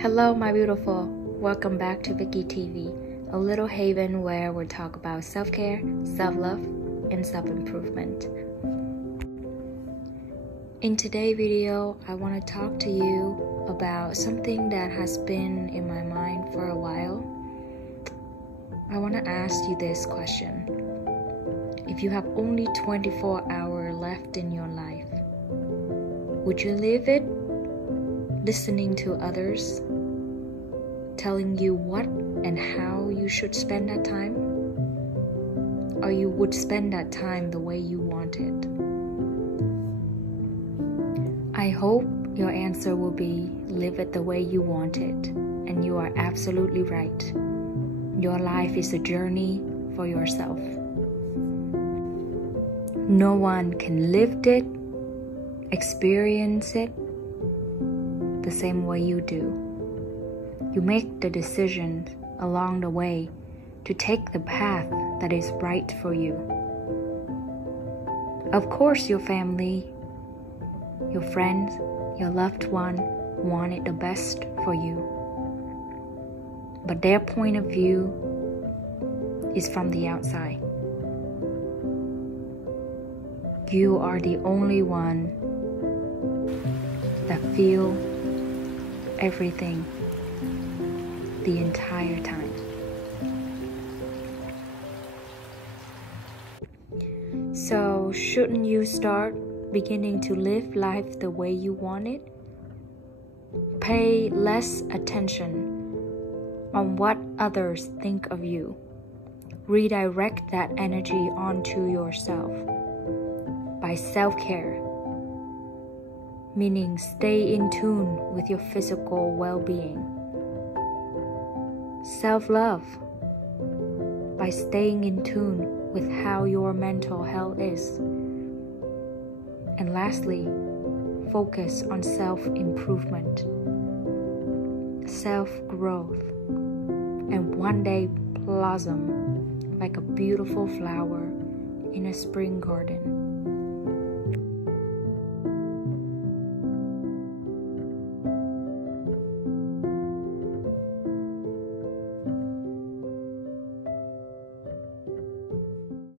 Hello, my beautiful. Welcome back to Vicky TV, a little haven where we talk about self-care, self-love, and self-improvement. In today's video, I want to talk to you about something that has been in my mind for a while. I want to ask you this question. If you have only 24 hours left in your life, would you live it listening to others, telling you what and how you should spend that time? Or you would spend that time the way you want it? I hope your answer will be live it the way you want it, and you are absolutely right. Your life is a journey for yourself. No one can live it, experience it the same way you do. You make the decisions along the way to take the path that is right for you. Of course, your family, your friends, your loved one wanted the best for you. But their point of view is from the outside. You are the only one that feel everything the entire time. So shouldn't you start beginning to live life the way you want it? Pay less attention on what others think of you. Redirect that energy onto yourself by self-care, meaning stay in tune with your physical well-being. Self-love, by staying in tune with how your mental health is. And lastly, focus on self-improvement, self-growth, and one day blossom like a beautiful flower in a spring garden.